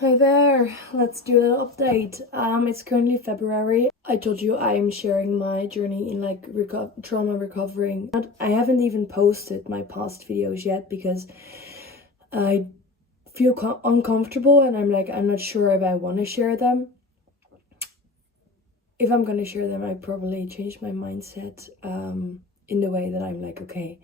Hi there, let's do a little update. It's currently February. I told you I'm sharing my journey in trauma recovering. I haven't even posted my past videos yet because I feel uncomfortable and I'm not sure if I want to share them. If I'm gonna share them, I probably change my mindset in the way that I'm like, okay,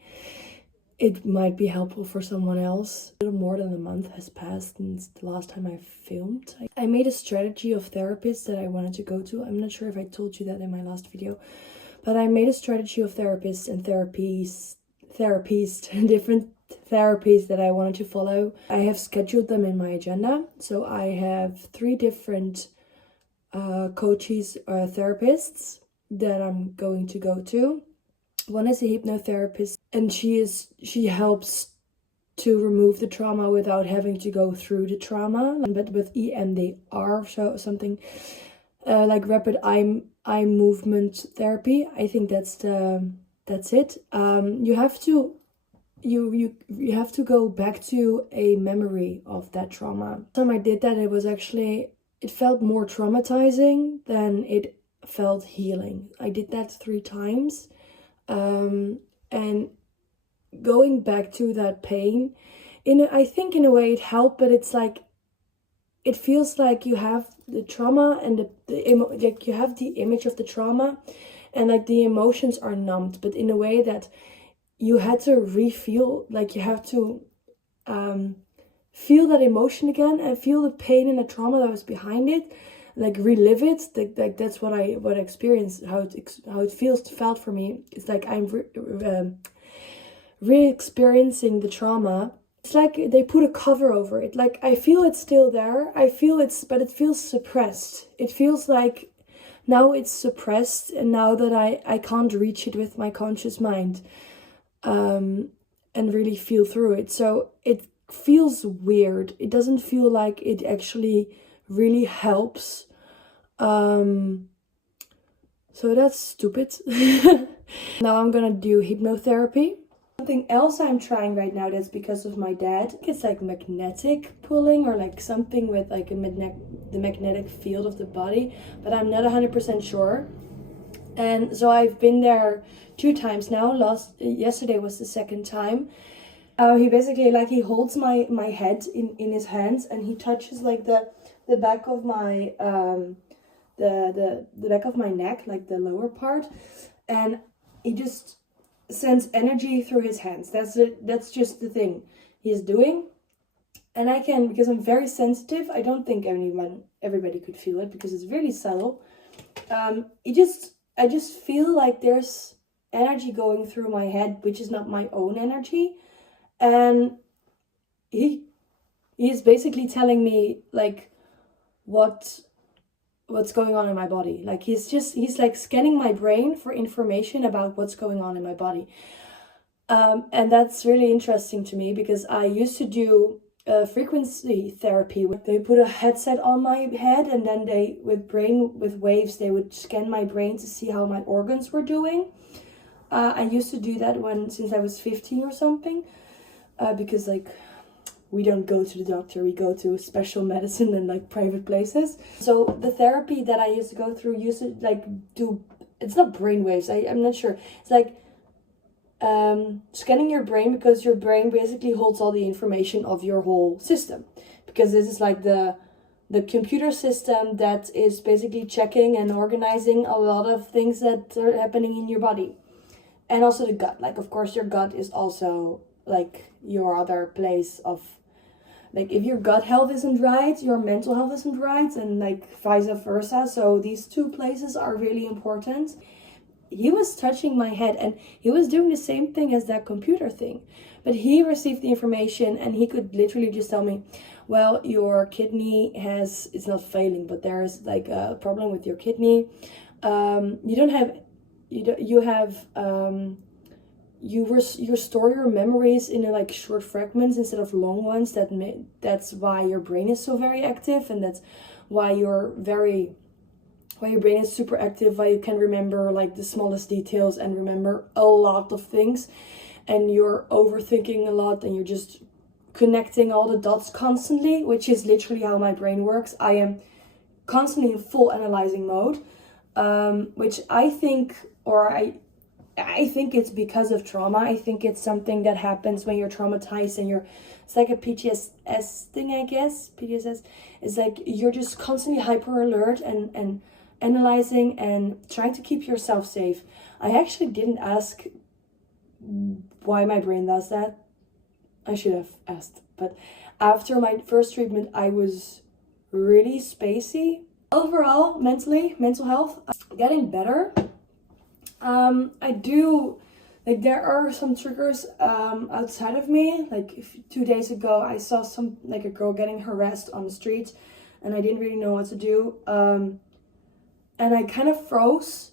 it might be helpful for someone else. A little more than a month has passed since the last time I filmed. I made a strategy of therapists that I wanted to go to. I'm not sure if I told you that in my last video, but I made a strategy of therapists and therapies, different therapies that I wanted to follow. I have scheduled them in my agenda. So I have 3 different coaches or therapists that I'm going to go to. One is a hypnotherapist, and she helps to remove the trauma without having to go through the trauma, but with EMDR, so something like rapid eye movement therapy. I think that's it. You have to go back to a memory of that trauma. The time I did that, it felt more traumatizing than it felt healing. I did that 3 times. And going back to that pain, I think in a way it helped, but it's like, it feels like you have the trauma and like you have the image of the trauma and like the emotions are numbed, but in a way that you had to re-feel, like you have to feel that emotion again and feel the pain and the trauma that was behind it, like relive it. Like that's what I experienced, how it felt for me. It's like I'm re-experiencing the trauma. It's like they put a cover over it. Like I feel it's still there. But it feels suppressed. It feels like now it's suppressed, and now that I can't reach it with my conscious mind, and really feel through it. So it feels weird. It doesn't feel like it actually really helps. So that's stupid. Now I'm gonna do hypnotherapy. Something else I'm trying right now that's because of my dad. It's like magnetic pulling, or like something with like the magnetic field of the body, but I'm not 100% sure. And so I've been there 2 times now. Yesterday was the 2nd time. He basically, like, he holds my head in his hands, and he touches like the back of my the back of my neck, like the lower part, and he just sends energy through his hands. That's just the thing he's doing. And I can, because I'm very sensitive, I don't think everybody could feel it because it's really subtle. I just feel like there's energy going through my head, which is not my own energy. And he's basically telling me like what's going on in my body. Like he's like scanning my brain for information about what's going on in my body. And that's really interesting to me because I used to do frequency therapy. They put a headset on my head, and then with waves, they would scan my brain to see how my organs were doing. I used to do that since I was 15 or something. Because like we don't go to the doctor, we go to special medicine and like private places. So the therapy that I used to go through used to like do, it's not brain waves, I'm not sure. It's like scanning your brain, because your brain basically holds all the information of your whole system, because this is like the computer system that is basically checking and organizing a lot of things that are happening in your body. And also the gut, like of course your gut is also like your other place of, like if your gut health isn't right, your mental health isn't right, and like vice versa. So these 2 places are really important. He was touching my head, and he was doing the same thing as that computer thing, but he received the information, and he could literally just tell me, well, your kidney it's not failing, but there is like a problem with your kidney. You store your memories in like short fragments instead of long ones. That's why your brain is so very active, and that's why your brain is super active, why you can remember like the smallest details and remember a lot of things, and you're overthinking a lot, and you're just connecting all the dots constantly, which is literally how my brain works. I am constantly in full analyzing mode, which I think it's because of trauma. I think it's something that happens when you're traumatized and it's like a PTSS thing, I guess. PTSS is like you're just constantly hyper alert and analyzing and trying to keep yourself safe. I actually didn't ask why my brain does that. I should have asked. But after my first treatment, I was really spacey. Overall, mental health, getting better. I do, like, there are some triggers outside of me. Like 2 days ago, I saw a girl getting harassed on the street, and I didn't really know what to do. And I kind of froze,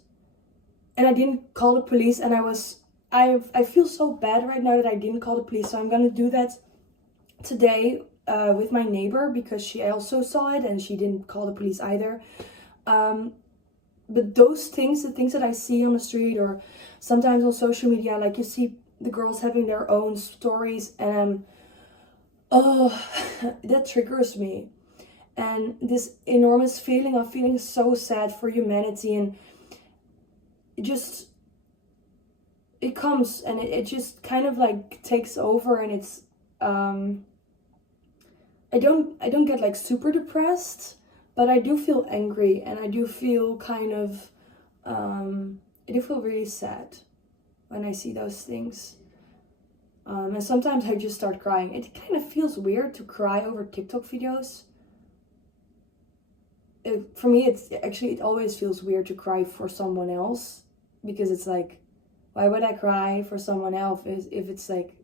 and I didn't call the police. And I feel so bad right now that I didn't call the police. So I'm gonna do that today with my neighbor, because she also saw it and she didn't call the police either. But those things, the things that I see on the street or sometimes on social media, like you see the girls having their own stories, and that triggers me. And this enormous feeling of feeling so sad for humanity, and it comes and it just kind of like takes over, and it's I don't get like super depressed, but I do feel angry, and I do feel kind of I do feel really sad when I see those things. And sometimes I just start crying. It kind of feels weird to cry over TikTok videos. For me, it always feels weird to cry for someone else, because it's like, why would I cry for someone else if it's like,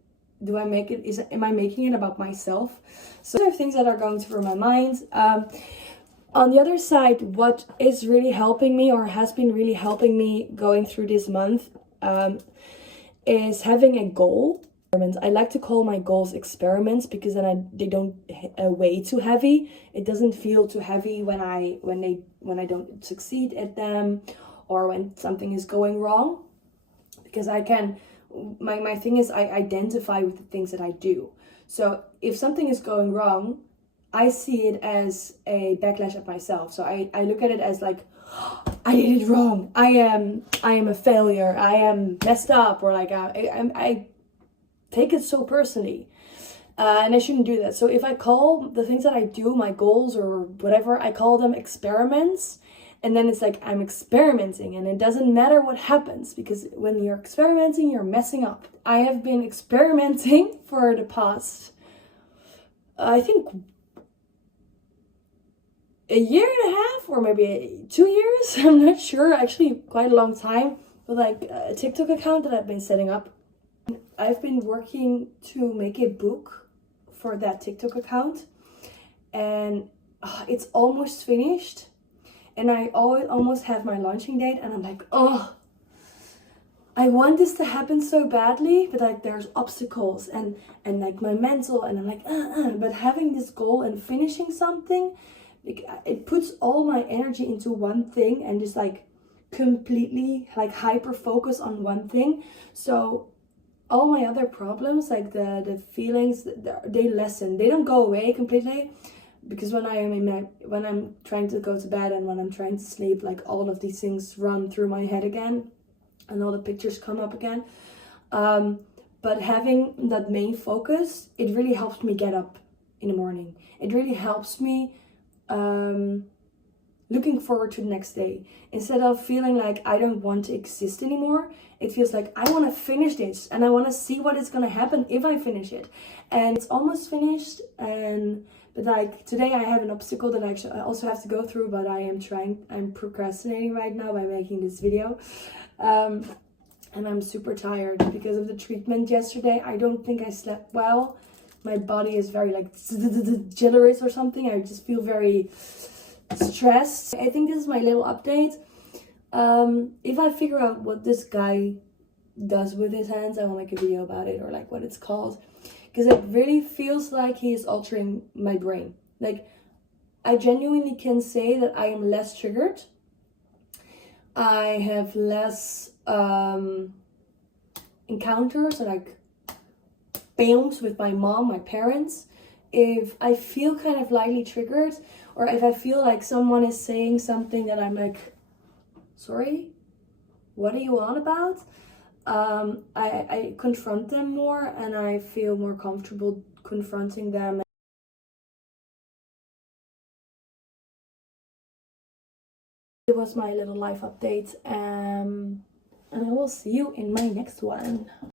am I making it about myself? So there are things that are going through my mind. On the other side, what is really helping me, or has been really helping me going through this month, is having a goal. I like to call my goals experiments, because then they don't weigh too heavy. It doesn't feel too heavy when I don't succeed at them, or when something is going wrong, because I can. My thing is, I identify with the things that I do. So if something is going wrong, I see it as a backlash at myself. So I look at it as like, I did it wrong. I am a failure. I am messed up, or like I take it so personally, and I shouldn't do that. So if I call the things that I do, my goals or whatever, I call them experiments. And then it's like, I'm experimenting, and it doesn't matter what happens, because when you're experimenting, you're messing up. I have been experimenting for the past, I think, a year and a half, or maybe 2 years. I'm not sure, actually quite a long time, with like a TikTok account that I've been setting up. I've been working to make a book for that TikTok account, and it's almost finished. And I almost have my launching date, and I'm like, oh, I want this to happen so badly, but like there's obstacles and like my mental, and I'm like, but having this goal and finishing something, it puts all my energy into one thing, and just like completely like hyper focus on one thing. So all my other problems, like the feelings, they lessen. They don't go away completely. Because when I'm trying to go to bed and when I'm trying to sleep, like all of these things run through my head again, and all the pictures come up again. But having that main focus, it really helps me get up in the morning. It really helps me looking forward to the next day. Instead of feeling like I don't want to exist anymore, it feels like I want to finish this, and I want to see what is going to happen if I finish it. And it's almost finished, but like today I have an obstacle that I also have to go through, but I'm procrastinating right now by making this video. And I'm super tired because of the treatment yesterday. I don't think I slept well. My body is very like jittery or something. I just feel very stressed. I think this is my little update. If I figure out what this guy does with his hands, I will make a video about it, or like what it's called. Because it really feels like he is altering my brain. Like, I genuinely can say that I am less triggered. I have less encounters, like spams with my mom, my parents, if I feel kind of lightly triggered, or if I feel like someone is saying something that I'm like, sorry, what are you on about? I confront them more, and I feel more comfortable confronting them. It was my little life update, and I will see you in my next one.